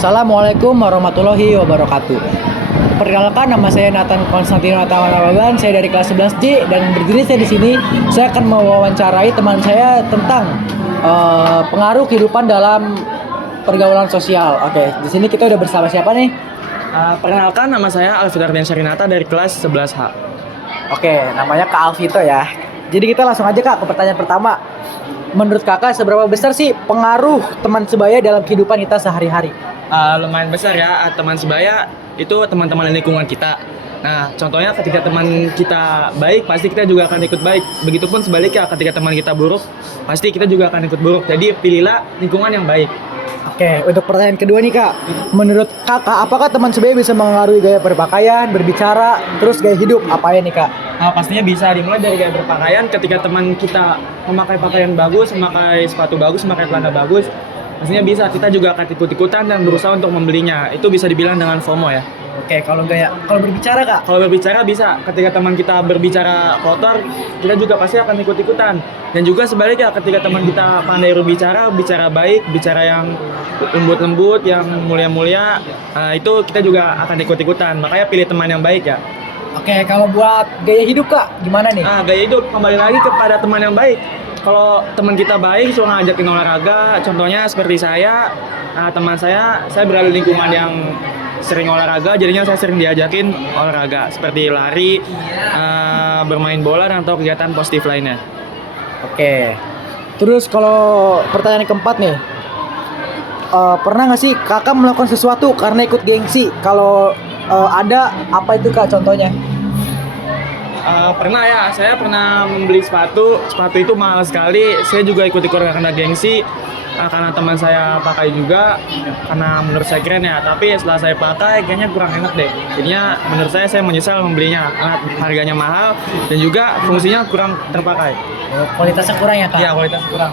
Assalamualaikum warahmatullahi wabarakatuh. Perkenalkan, nama saya Nathan Konstantino Natawanababan. Saya dari kelas 11D dan berdiri saya di sini. Saya akan mewawancarai teman saya tentang pengaruh kehidupan dalam pergaulan sosial. Oke, di sini kita udah bersama siapa nih? Perkenalkan, nama saya Alvito Ardiansyah dari kelas 11H. Oke, namanya Kak Alvito ya. Jadi kita langsung aja Kak ke pertanyaan pertama. Menurut Kakak seberapa besar sih pengaruh teman sebaya dalam kehidupan kita sehari-hari? Lumayan besar ya, teman sebaya itu teman-teman lingkungan kita. Nah, contohnya ketika teman kita baik, pasti kita juga akan ikut baik. Begitupun sebaliknya, ketika teman kita buruk, pasti kita juga akan ikut buruk. Jadi pilihlah lingkungan yang baik. Oke, untuk pertanyaan kedua nih Kak. Menurut Kakak, apakah teman sebaya bisa mengaruhi gaya berpakaian, berbicara, terus gaya hidup? Apa ya nih Kak? Pastinya bisa dimulai dari gaya berpakaian. Ketika teman kita memakai pakaian bagus, memakai sepatu bagus, memakai celana bagus, pastinya bisa. Kita juga akan ikut-ikutan dan berusaha untuk membelinya. Itu bisa dibilang dengan FOMO ya. Oke, kalau berbicara Kak? Kalau berbicara bisa, ketika teman kita berbicara kotor, kita juga pasti akan ikut-ikutan. Dan juga sebaliknya, ketika teman kita pandai berbicara, bicara baik, bicara yang lembut-lembut, yang mulia-mulia, itu kita juga akan ikut-ikutan. Makanya pilih teman yang baik ya. Oke, kalau buat gaya hidup Kak, gimana nih? Gaya hidup kembali lagi kepada teman yang baik. Kalau teman kita baik, suka ngajakin olahraga, contohnya seperti saya, teman saya berada di lingkungan yang sering olahraga, jadinya saya sering diajakin olahraga seperti lari, bermain bola, dan atau kegiatan positif lainnya. Oke. Terus kalau pertanyaan keempat nih, pernah nggak sih Kakak melakukan sesuatu karena ikut gengsi? Kalau ada, apa itu Kak contohnya? Pernah ya, saya pernah membeli sepatu itu mahal sekali. Saya juga ikut-ikut karena gengsi, karena teman saya pakai juga, karena menurut saya keren ya. Tapi setelah saya pakai, kayaknya kurang enak deh. Jadinya menurut saya menyesal membelinya karena harganya mahal dan juga fungsinya kurang terpakai. Kualitasnya kurang ya Kak? Iya, kualitas kurang.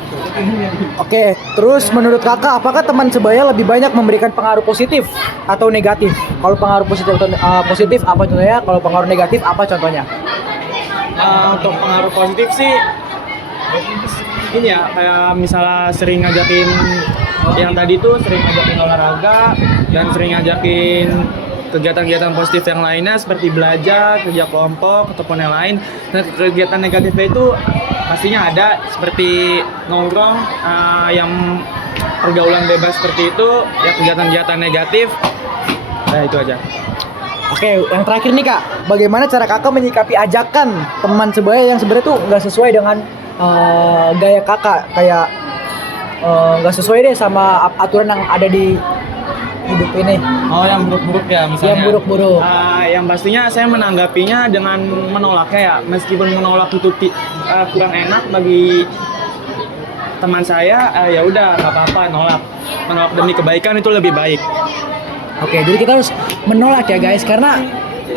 Oke, terus menurut Kakak, apakah teman sebaya lebih banyak memberikan pengaruh positif atau negatif? Kalau pengaruh positif positif apa contohnya? Kalau pengaruh negatif apa contohnya? Untuk pengaruh positif sih ini ya, kayak misalnya sering ngajakin yang tadi tuh, sering ngajakin olahraga dan sering ngajakin kegiatan-kegiatan positif yang lainnya seperti belajar, kerja kelompok ataupun yang lain. Dan kegiatan negatifnya itu pastinya ada, seperti nongkrong, yang pergaulan bebas seperti itu ya, kegiatan-kegiatan negatif. Nah, itu aja. Oke, yang terakhir nih Kak, bagaimana cara Kakak menyikapi ajakan teman sebaya yang sebenarnya tuh nggak sesuai dengan gaya Kakak, kayak nggak sesuai deh sama aturan yang ada di hidup ini? Yang buruk-buruk ya misalnya. Yang buruk-buruk. Yang pastinya saya menanggapinya dengan menolaknya ya, meskipun menolak itu kurang enak bagi teman saya, ya udah nggak apa-apa, menolak demi kebaikan itu lebih baik. Oke, jadi kita harus menolak ya guys, karena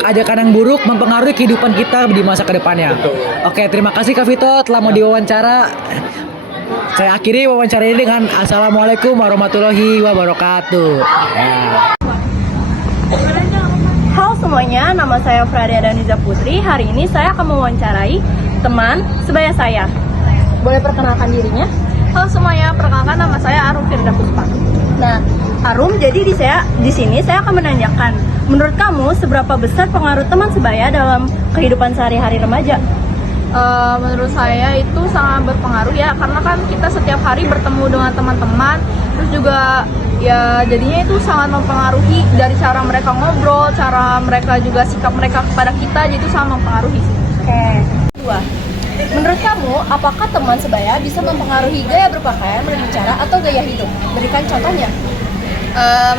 ajakan yang buruk mempengaruhi kehidupan kita di masa kedepannya. Betul. Oke, terima kasih Kak Vito telah mau diwawancara. Saya akhiri wawancara ini dengan Assalamualaikum warahmatullahi wabarakatuh. Ya. Halo semuanya, nama saya Fradia Daniza Putri. Hari ini saya akan mewawancarai teman sebaya saya. Boleh perkenalkan dirinya? Halo semuanya, perkenalkan nama saya Arum Firda Puspa. Nah, Arum, jadi di sini saya akan menanyakan, menurut kamu seberapa besar pengaruh teman sebaya dalam kehidupan sehari-hari remaja? Menurut saya itu sangat berpengaruh ya, karena kan kita setiap hari bertemu dengan teman-teman, terus juga ya jadinya itu sangat mempengaruhi dari cara mereka ngobrol, cara mereka juga sikap mereka kepada kita, jadi itu sangat mempengaruhi sih. Oke. Kedua, menurut kamu apakah teman sebaya bisa mempengaruhi gaya berpakaian, berbicara, atau gaya hidup? Berikan contohnya.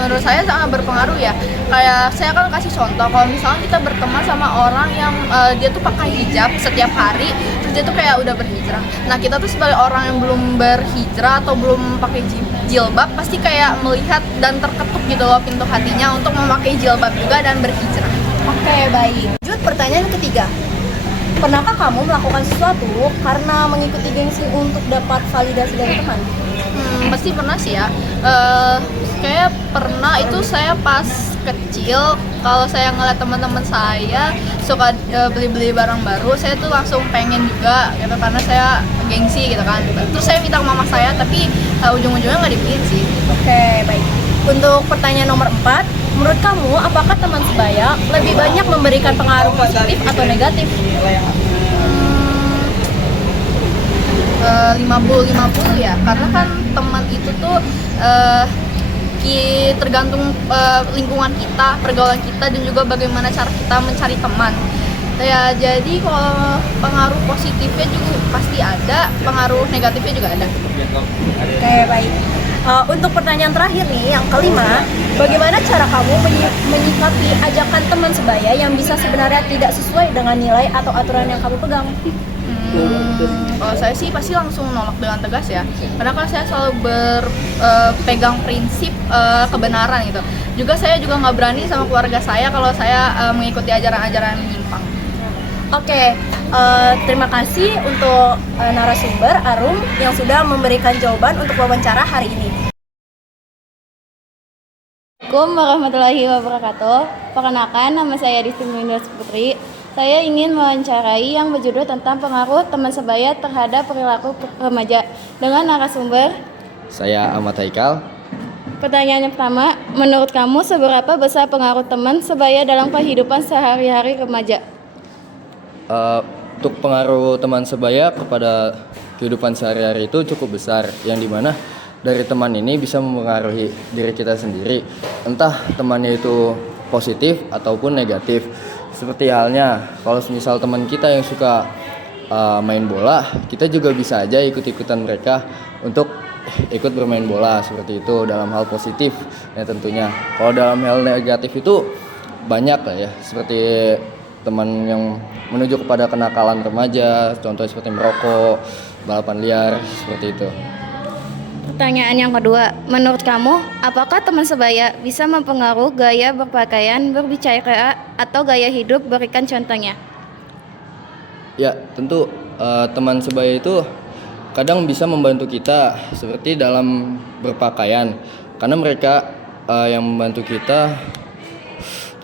Menurut saya sangat berpengaruh ya. Kayak saya kan kasih contoh, kalau misalnya kita berteman sama orang yang dia tuh pakai hijab setiap hari, terus dia tuh kayak udah berhijrah. Nah, kita tuh sebagai orang yang belum berhijrah atau belum pakai jilbab, pasti kayak melihat dan terketuk gitu loh pintu hatinya untuk memakai jilbab juga dan berhijrah. Oke, baik. Lanjut pertanyaan ketiga. Pernahkah kamu melakukan sesuatu karena mengikuti gengsi untuk dapat validasi dari teman? Pasti pernah sih ya. Kayak pernah itu saya pas kecil, kalau saya ngeliat teman-teman saya suka beli-beli barang baru, saya tuh langsung pengen juga gitu karena saya gengsi gitu kan. Terus saya minta ke mama saya, tapi ujung-ujungnya nggak dibeliin sih. Oke, baik. Untuk pertanyaan nomor 4, menurut kamu apakah teman sebaya lebih banyak memberikan pengaruh positif atau negatif? 50-50 ya, karena kan teman itu tuh tergantung lingkungan kita, pergaulan kita, dan juga bagaimana cara kita mencari teman. Ya, jadi kalau pengaruh positifnya juga pasti ada, pengaruh negatifnya juga ada. Oke, baik. Untuk pertanyaan terakhir nih, yang kelima, bagaimana cara kamu menyikapi ajakan teman sebaya yang bisa sebenarnya tidak sesuai dengan nilai atau aturan yang kamu pegang? Kalau saya sih pasti langsung nolak dengan tegas ya, karena kan saya selalu berpegang prinsip kebenaran gitu. Juga saya juga nggak berani sama keluarga saya kalau saya mengikuti ajaran-ajaran menyimpang. Oke, terima kasih untuk narasumber Arum yang sudah memberikan jawaban untuk wawancara hari ini. Assalamualaikum warahmatullahi wabarakatuh. Perkenalkan, nama saya Disti Mindas Putri. Saya ingin mewawancarai yang berjudul tentang pengaruh teman sebaya terhadap perilaku remaja dengan narasumber. Saya Ahmad Haikal. Pertanyaan yang pertama, menurut kamu seberapa besar pengaruh teman sebaya dalam kehidupan sehari-hari remaja? Untuk pengaruh teman sebaya kepada kehidupan sehari-hari itu cukup besar, yang dimana dari teman ini bisa mempengaruhi diri kita sendiri, entah temannya itu positif ataupun negatif. Seperti halnya kalau misal teman kita yang suka main bola, kita juga bisa aja ikut-ikutan mereka untuk ikut bermain bola, seperti itu dalam hal positif ya tentunya. Kalau dalam hal negatif itu banyak lah ya, seperti teman yang menuju kepada kenakalan remaja, contohnya seperti merokok, balapan liar, seperti itu. Pertanyaan yang kedua, menurut kamu, apakah teman sebaya bisa mempengaruhi gaya berpakaian, berbicara, atau gaya hidup? Berikan contohnya. Ya, tentu teman sebaya itu kadang bisa membantu kita seperti dalam berpakaian, karena mereka yang membantu kita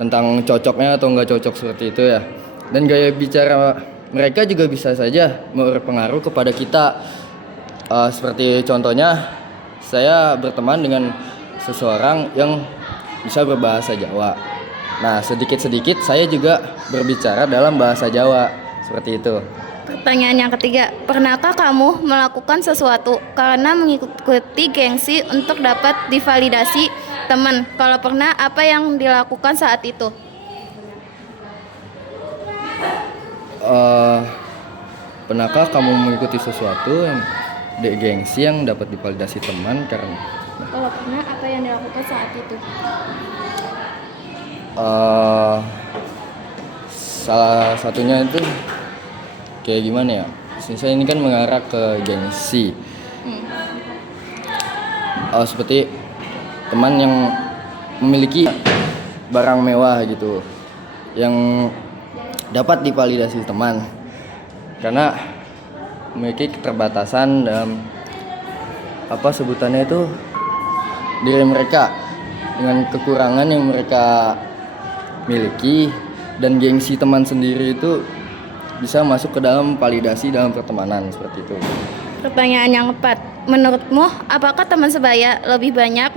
tentang cocoknya atau enggak cocok seperti itu ya. Dan gaya bicara mereka juga bisa saja berpengaruh kepada kita. Seperti contohnya, saya berteman dengan seseorang yang bisa berbahasa Jawa. Nah, sedikit-sedikit saya juga berbicara dalam bahasa Jawa, seperti itu. Pertanyaan yang ketiga, pernahkah kamu melakukan sesuatu karena mengikuti gengsi untuk dapat divalidasi teman? Kalau pernah, apa yang dilakukan saat itu? Pernahkah kamu mengikuti sesuatu yang gengsi yang dapat divalidasi teman karena? Kalau pernah, apa yang dilakukan saat itu? Salah satunya itu kayak gimana ya? Saya ini kan mengarah ke gengsi. Seperti teman yang memiliki barang mewah gitu, yang dapat divalidasi teman karena memiliki keterbatasan dalam sebutannya itu diri mereka dengan kekurangan yang mereka miliki, dan gengsi teman sendiri itu bisa masuk ke dalam validasi dalam pertemanan, seperti itu. Pertanyaan yang keempat, menurutmu apakah teman sebaya lebih banyak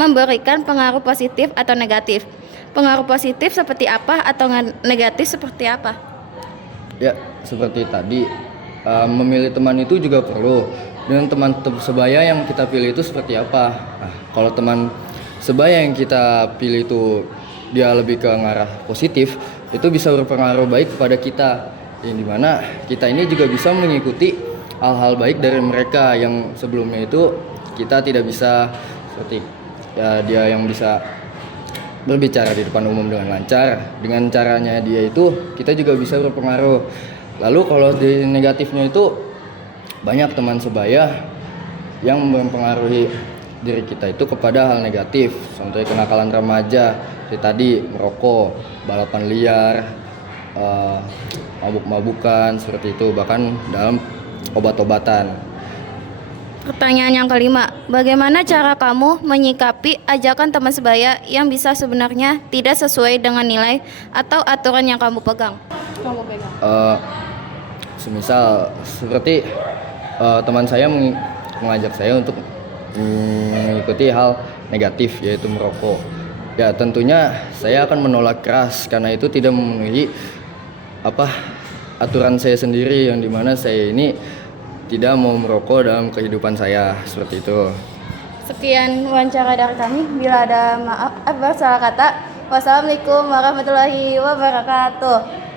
memberikan pengaruh positif atau negatif? Pengaruh positif seperti apa atau negatif seperti apa? Ya, seperti tadi, memilih teman itu juga perlu. Dengan teman sebaya yang kita pilih itu seperti apa? Nah, kalau teman sebaya yang kita pilih itu dia lebih ke arah positif, itu bisa berpengaruh baik kepada kita, yang dimana kita ini juga bisa mengikuti hal-hal baik dari mereka yang sebelumnya itu kita tidak bisa, seperti ya, dia yang bisa berbicara di depan umum dengan lancar, dengan caranya dia itu kita juga bisa berpengaruh. Lalu kalau di negatifnya itu banyak teman sebaya yang mempengaruhi diri kita itu kepada hal negatif, contohnya kenakalan remaja seperti tadi merokok, balapan liar, mabuk-mabukan, seperti itu, bahkan dalam obat-obatan. Pertanyaan yang kelima, bagaimana cara kamu menyikapi ajakan teman sebaya yang bisa sebenarnya tidak sesuai dengan nilai atau aturan yang kamu pegang? Semisal seperti teman saya mengajak saya untuk mengikuti hal negatif yaitu merokok. Ya tentunya saya akan menolak keras karena itu tidak memenuhi aturan saya sendiri yang dimana saya ini tidak mau merokok dalam kehidupan saya seperti itu. Sekian wawancara dari kami. Bila ada maaf bersalah kata, wassalamualaikum warahmatullahi wabarakatuh.